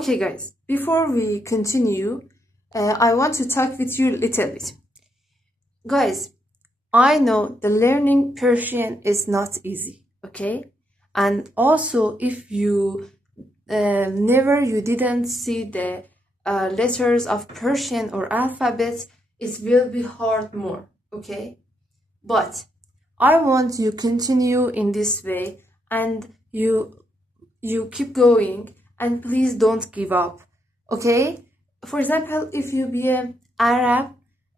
Okay guys, before we continue, I want to talk with you a little bit. Guys, I know the learning Persian is not easy, okay? And also if you you didn't see the letters of Persian or alphabet, it will be hard more, okay? But I want you continue in this way and you keep going and please don't give up, okay? For example, if you be an Arab,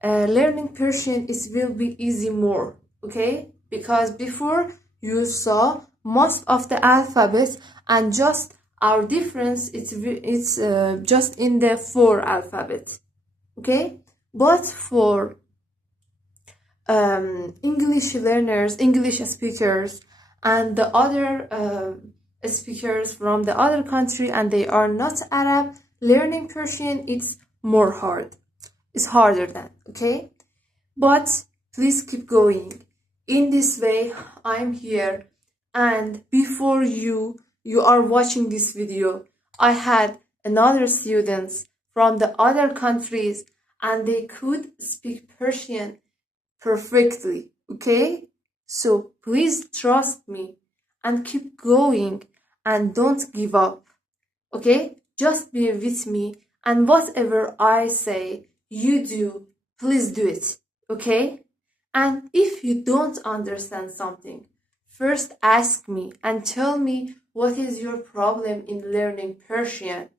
learning Persian it will be easy more, okay? Because before you saw most of the alphabet and just our difference it's just in the 4 alphabet, okay? But for English learners, English speakers, and the other speakers from the other country and they are not Arab, learning Persian it's more hard. It's harder than, okay? But please keep going. In this way, I'm here, and before you are watching this video, I had another students from the other countries and they could speak Persian perfectly, okay? So please trust me and keep going and don't give up, okay? Just be with me and whatever I say, you do, please do it, okay? And if you don't understand something, first ask me and tell me what is your problem in learning Persian.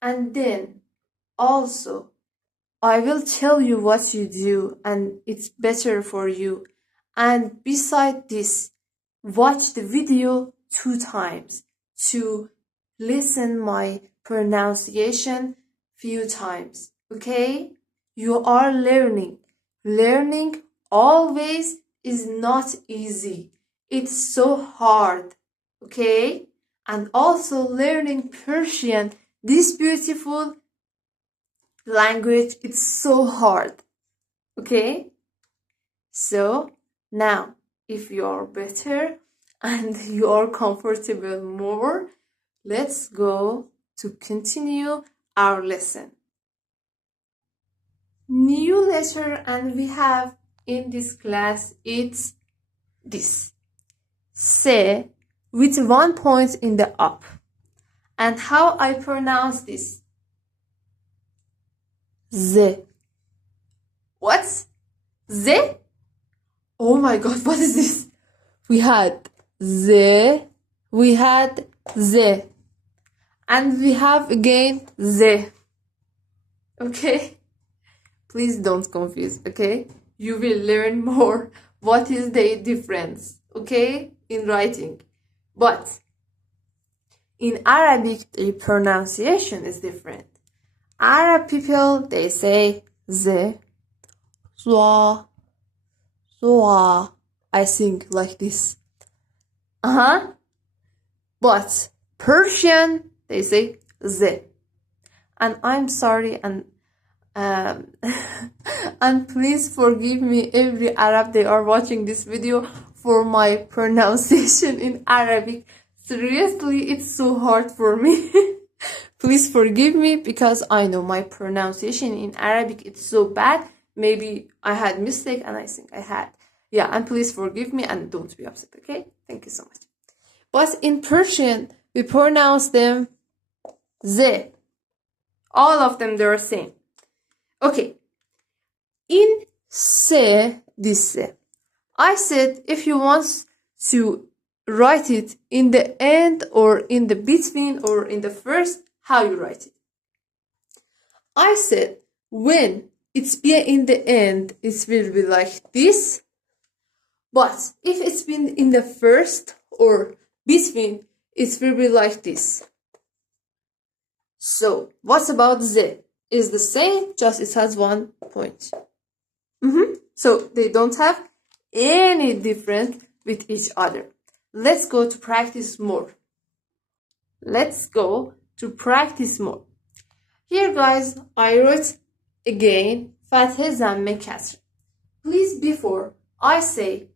And then also, I will tell you what you do and it's better for you. And beside this, watch the video 2 times to listen my pronunciation few times, okay? You are learning. Learning always is not easy. It's so hard, okay? And also learning Persian, this beautiful language, it's so hard, okay? So now if you're better and you're comfortable more, let's go to continue our lesson. New letter, and we have in this class it's this se with 1 point in the up. And how I pronounce this? Z. What? Z? Oh my god, what is this? We had Z, we had Z, and we have again Z. Okay? Please don't confuse, okay? You will learn more what is the difference, okay? In writing. But in Arabic, the pronunciation is different. Arab people, they say Z, Zwa, Zwa. I think like this. But Persian, they say Z. And I'm sorry, and and please forgive me every Arab they are watching this video for my pronunciation in Arabic. Seriously, it's so hard for me. Please forgive me because I know my pronunciation in Arabic it's so bad. Maybe I had mistake and I think I had. Yeah, and please forgive me and don't be upset, okay? Thank you so much. But in Persian, we pronounce them Z. All of them, they're the same. Okay. In se, this se, I said if you want to write it in the end or in the between or in the first, how you write it? I said when it's be in the end, it will be like this. But if it's been in the first or between, it will be like this. So what about Z? Is the same, just it has 1 point. So they don't have any difference with each other. Let's go to practice more. Let's go to practice more. Here guys, I wrote again Fathe Zamme Kasra. Please before I say,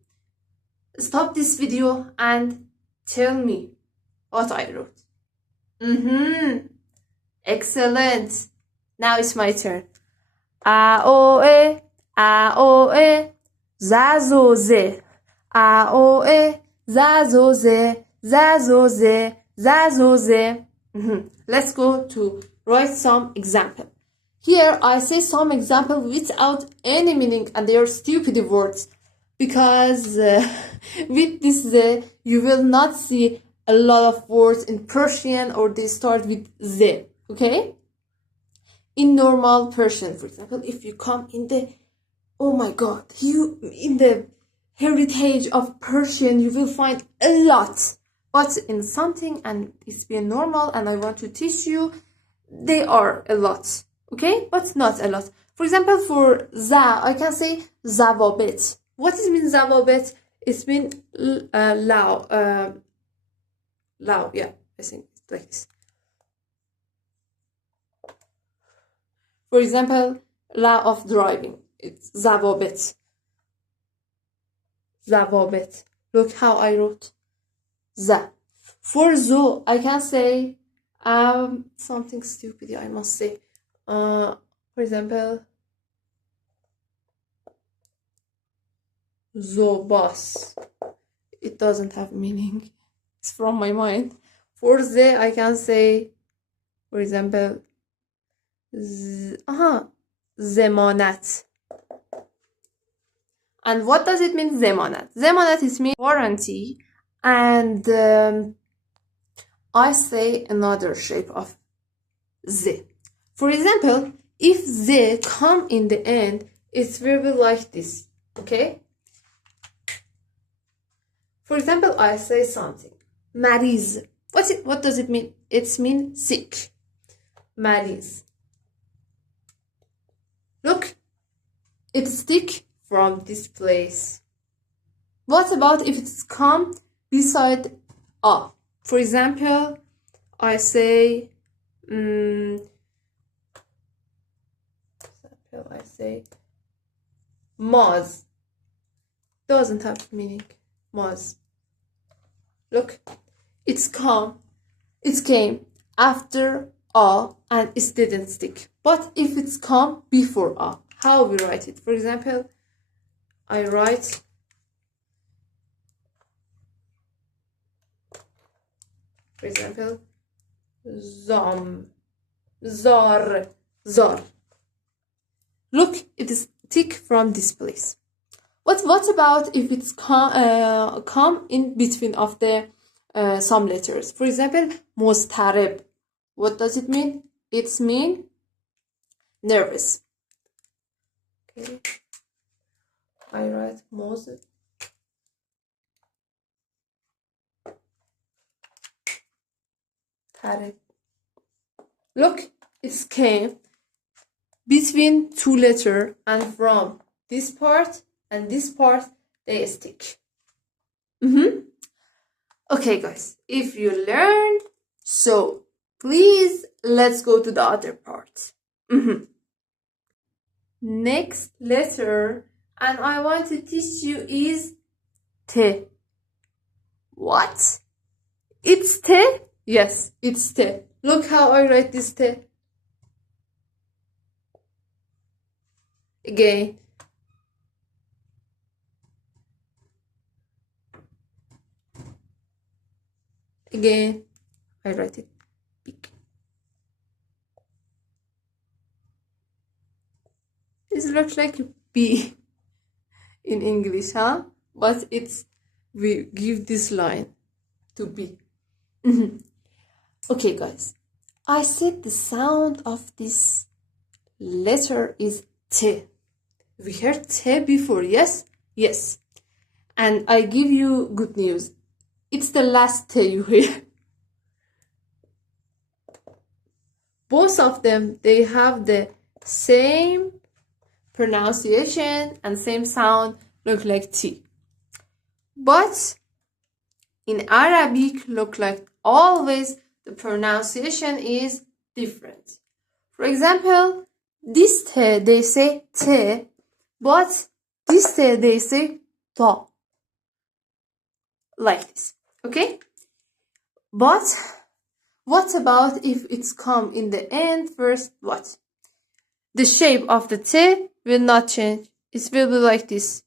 stop this video and tell me what I wrote. Excellent. Now it's my turn. A o e, a o e, zazoze. A o e, zazoze, zazoze, zazoze. Let's go to write some example. Here I say some example without any meaning, and they are stupid words because with this you will not see a lot of words in Persian or they start with z. Okay? In normal Persian, for example, if you come in the, oh my god, you in the heritage of Persian, you will find a lot. But in something, and it's been normal, and I want to teach you, they are a lot. Okay? But not a lot. For example, for za, I can say zawabet. What does it mean, zawabet? It means lao. Lao, yeah, I think it's like this. For example, law of driving. It's zawabet. Zawabet. Look how I wrote. Za. For zo, I can say something stupid, I must say. For example, zobas. It doesn't have meaning. It's from my mind. For ze, I can say, for example, zemanat. And what does it mean, zemanat? Zemanat is mean warranty, and I say another shape of z. For example, if z come in the end, it will be like this. Okay? For example, I say something. Mariz. What does it mean? It means sick. Mariz. Look, it's stick from this place. What about if it's come beside a? For example, I say, Maz. Doesn't have meaning. Maz. Look, it came after a and it didn't stick. But if it's come before a, how we write it? For example, I write zar. Look, it is tick from this place. What about if it's come in between of the some letters? For example, mustarib. What does it mean? It's mean nervous. Okay. I write mustarib. Look, it came between two letters, and from this part and this part they stick. Okay, guys, if you learned, so please let's go to the other part. Next letter, and I want to teach you is T. What? It's T? Yes, it's T. Look how I write this T. Again. Again, I write it big. This looks like B in English, huh? But we give this line to B. Okay, guys. I said the sound of this letter is T. We heard T before, yes? Yes. And I give you good news. It's the last T you hear. Both of them, they have the same pronunciation and same sound, look like T. But in Arabic, look like always the pronunciation is different. For example, this T, they say T, but this T, they say Ta. Like this, okay? But What about if it's come in the end first? What? The shape of the T will not change. It will be like this.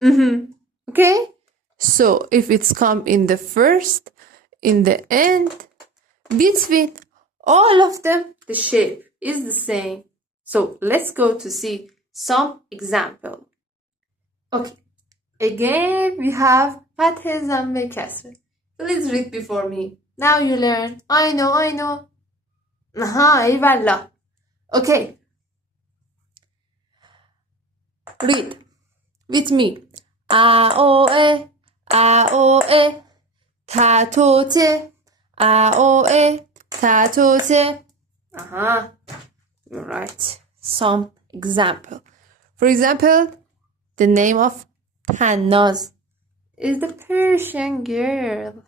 Okay? So if it's come in the first, in the end, between all of them, the shape is the same. So let's go to see some example. Okay. Again, we have fathe zamme kasre. Please read before me. Now you learn. I know. Aha, eyvallah. Okay. Read with me. A o e, ta to te, a o e, ta to te. Aha. Right. Some example. For example, the name of Tannaz is the Persian girl.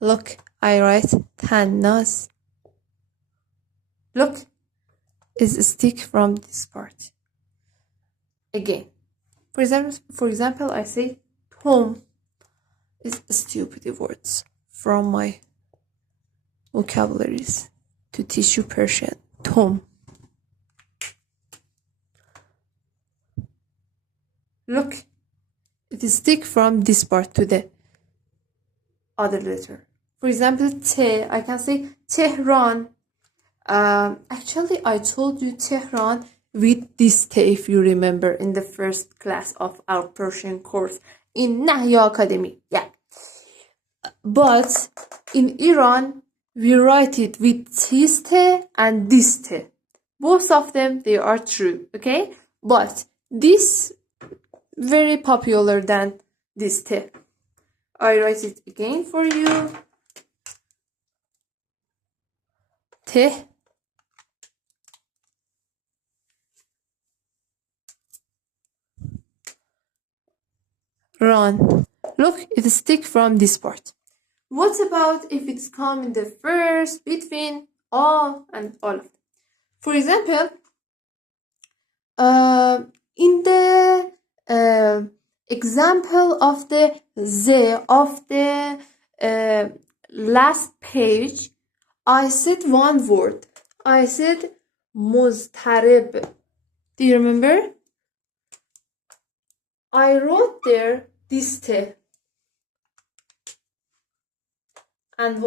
Look, I write Tannaz. Look, is a stick from this part. Again, for example, I say Tom. Is stupid words from my vocabularies to teach you Persian. Tom. Look, it is stick from this part to the other letter. For example, T, I can say Tehran. Actually, I told you Tehran with this T, if you remember, in the first class of our Persian course in Nahya Academy. Yeah. But in Iran, we write it with this T and this T. Both of them, they are true, okay? But this very popular than this T. I write it again for you. T. Run. Look, it is stick from this part. What about if it's come in the first, between, all, and all of them? For example, in the example of the Z of the last page, I said one word. I said مضطرب. Do you remember? I wrote there this T. And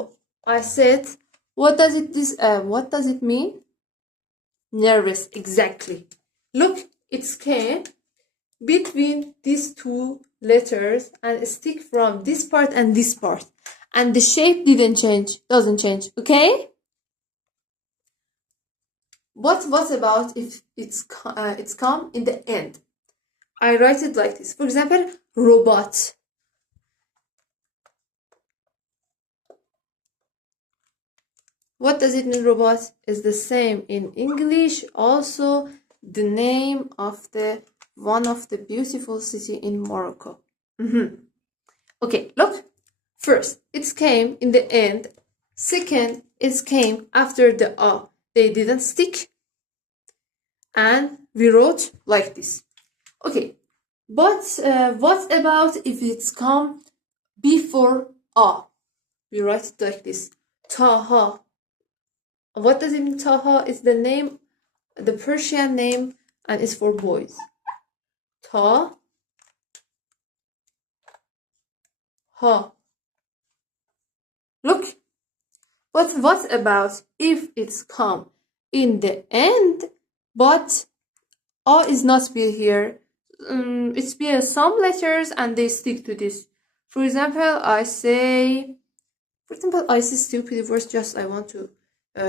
I said, what does it mean? Nervous, exactly. Look, it's came between these two letters and stick from this part and this part. And the shape doesn't change, okay? What about if it's come in the end? I write it like this. For example, robot. What does it mean, robot? Is the same in English. Also, the name of one of the beautiful city in Morocco. Okay, look. First, it came in the end. Second, it came after the A. They didn't stick. And we wrote like this. Okay, but what about if it's come before A? We write it like this. Taha. What does it mean? Taha is the name, the Persian name, and it's for boys. Ta. Ha. Look. But what about if it's come in the end, but A is not be here? It's be some letters and they stick to this. For example, I say stupid words. Just I want to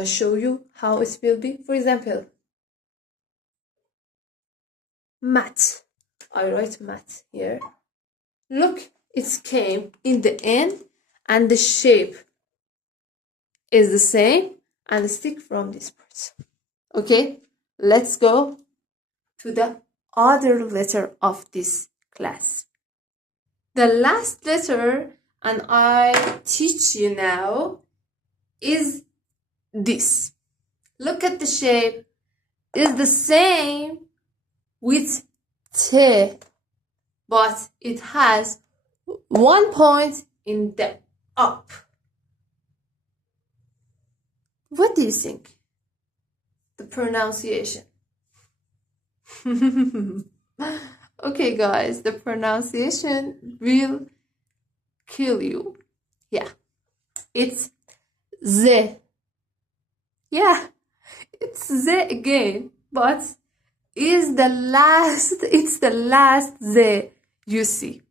show you how it will be. For example, mat. I write mat here. Look, it came in the end and the shape is the same and stick from this part. Okay, let's go to the other letter of this class. The last letter, and I teach you now, is this. Look at the shape. It's the same with T, but it has one point in the up. What do you think? The pronunciation. Okay, guys, the pronunciation will kill you. Yeah, it's Z. Yeah, it's Z again, but it's the last Z you see.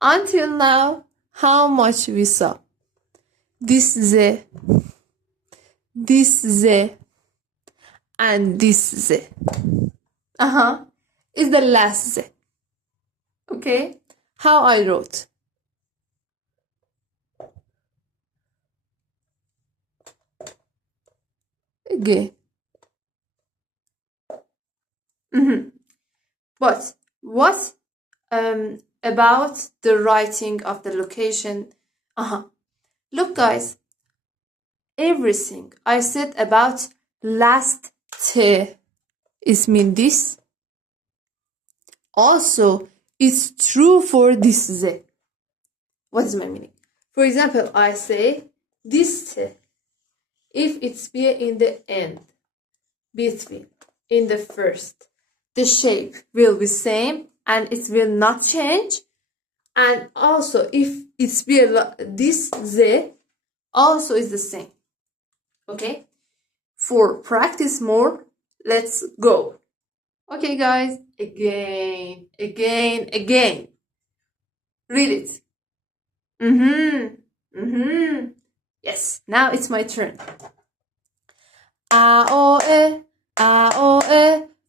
Until now, how much we saw? This Z, this Z, and this Z. Is the last Z. Okay? How I wrote. Again. But what about the writing of the location? Look, guys, everything I said about last T is mean this. Also, it's true for this Z. What is my meaning? For example, I say this T, if it's be in the end, between, in the first, the shape will be same and it will not change. And also, if it's be this Z, also is the same. Okay? For practice more, let's go. Okay, guys, again. Read it. Yes, now it's my turn. A O E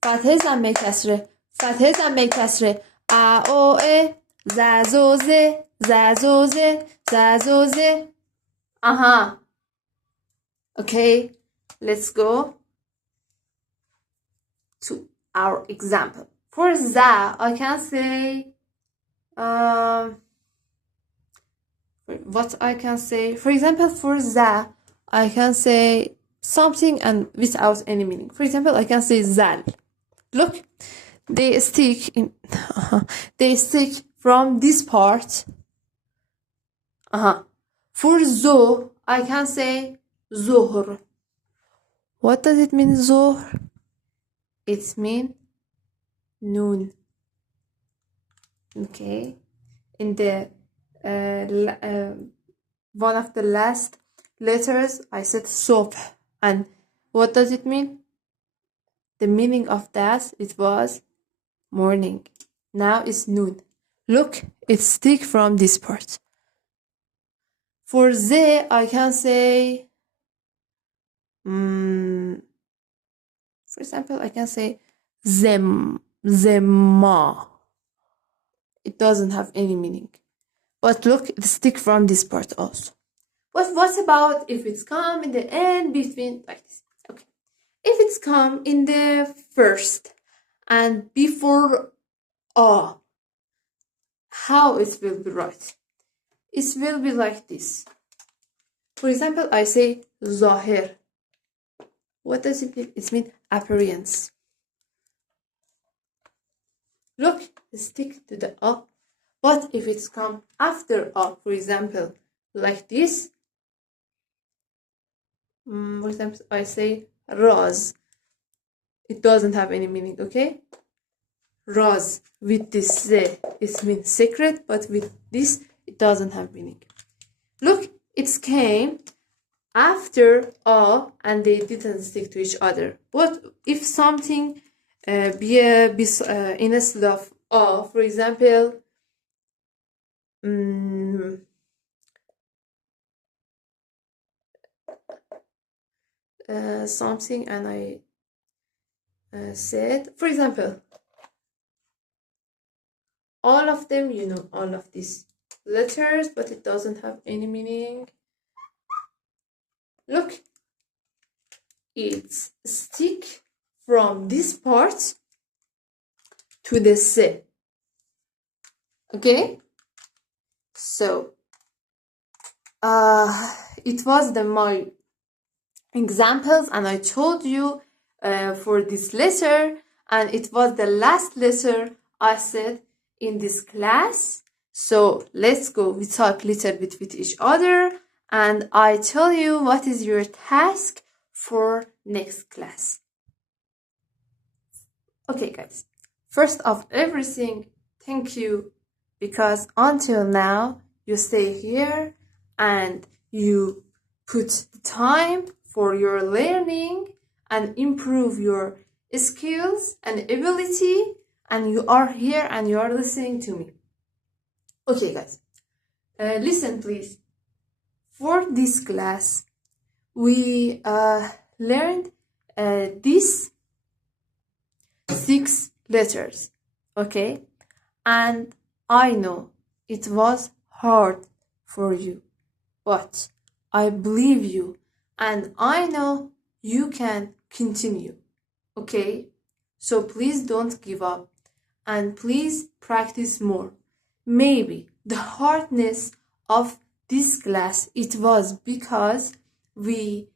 فتحه ضمه کسره فتحه ضمه کسره A O E زازوزه زازوزه زازوزه. Okay, let's go to our example. For za, I can say what I can say. For example, for za, I can say something and without any meaning. For example, I can say zal. Look, they stick in. They stick from this part. For zo, I can say zuhr. What does it mean, zuhr? It means noon. Okay, in the one of the last letters, I said sobh. And what does it mean? The meaning of that, it was morning. Now it's noon. Look, it stick from this part. For ze, I can say, for example, I can say zemma. It doesn't have any meaning. But look, it stick from this part also. But what about if it's come in the end, between, like this? Okay. If it's come in the first and before a, how it will be right? It will be like this. For example, I say zahir. What does it mean? It means appearance. Look, stick to the a. But if it's come after a, for example, like this, for example, I say raz. It doesn't have any meaning, okay? Raz with this z, it means secret, but with this, it doesn't have meaning. Look, it came after a and they didn't stick to each other. But if something instead of a, for example, something and I said, for example, all of them, you know, all of these letters, but it doesn't have any meaning. Look, it's stick from this part to the C. Okay? So, it was my examples, and I told you for this letter, and it was the last letter I said in this class. So let's go. We talk a little bit with each other, and I tell you what is your task for next class. Okay, guys. First of everything, thank you, because until now you stay here and you put the time for your learning and improve your skills and ability, and you are here and you are listening to me. Okay, guys, listen please. For this class, we learned these 6 letters, okay? And I know it was hard for you, but I believe you and I know you can continue, okay? So please don't give up and please practice more. Maybe the hardness of this class, it was because we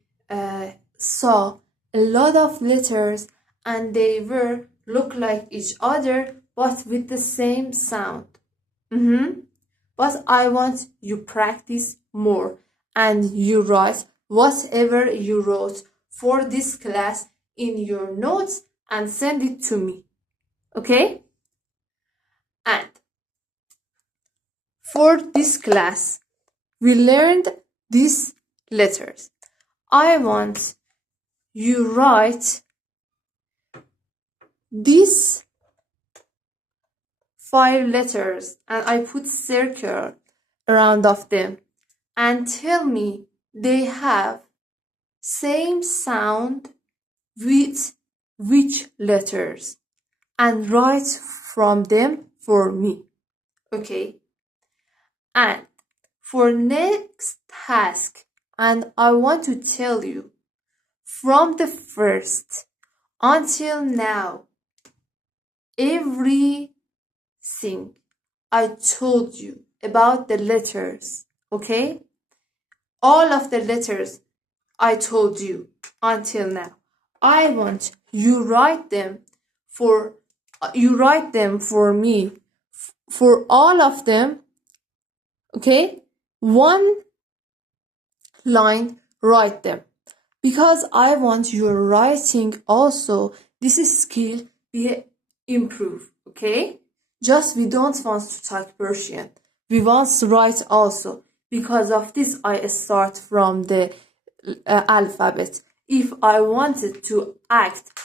saw a lot of letters and they were look like each other but with the same sound. But I want you practice more and you write whatever you wrote for this class in your notes and send it to me, okay? And for this class, we learned these letters. I want you write these 5 letters and I put circle around of them and tell me they have same sound with which letters and write from them for me, okay? And for next task, and I want to tell you from the first until now, everything I told you about the letters, okay? All of the letters I told you until now, I want you write them for me for all of them, okay? One line, write them, because I want your writing also, this skill be improve, okay? Just we don't want to talk Persian, we want to write also. Because of this, I start from the alphabet. If I wanted to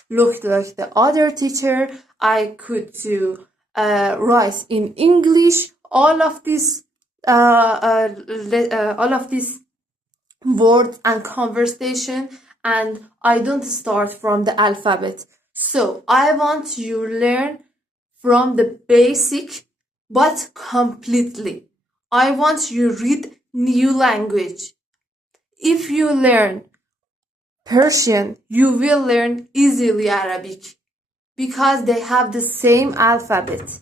look like the other teacher, I could do write in English all of these words and conversation, and I don't start from the alphabet. So I want you learn from the basic, but completely. I want you read new language. If you learn Persian, you will learn easily Arabic because they have the same alphabet.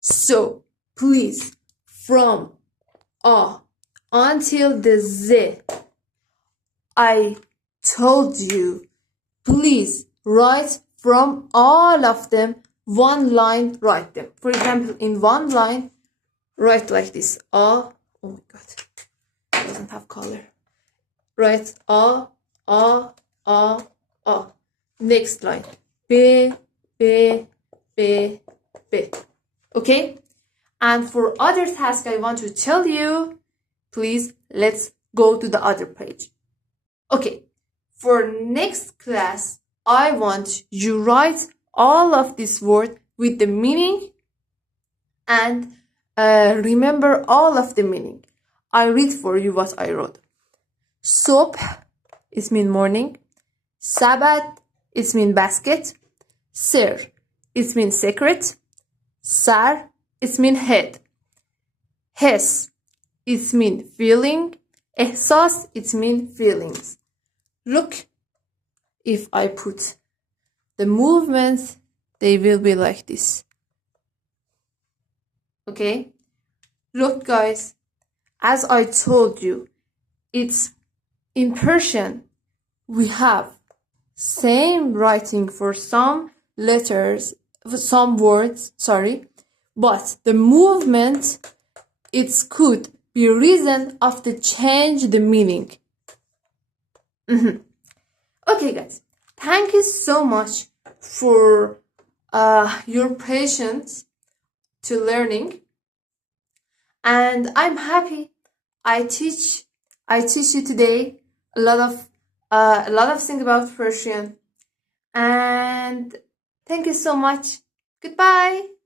So please, from A until the Z, I told you, please write from all of them, one line, write them. For example, in one line, write like this. A, oh my god, it doesn't have color. Write A. Next line, B. Okay? And for other tasks I want to tell you, please, let's go to the other page. Okay, for next class, I want you write all of this word with the meaning and remember all of the meaning. I read for you what I wrote. Subh, it means morning. Sabat, it means basket. Sir, it means secret. Sar, it means head. His, it means feeling. Ehsas, it means feelings. Look, if I put the movements, they will be like this. Okay? Look, guys, as I told you, it's in Persian, we have same writing for some letters, some words, sorry, but the movement, it's could be reason of the change the meaning. Okay, guys, thank you so much for your patience to learning, and I'm happy I teach you today a lot of things about Persian, and thank you so much. Goodbye.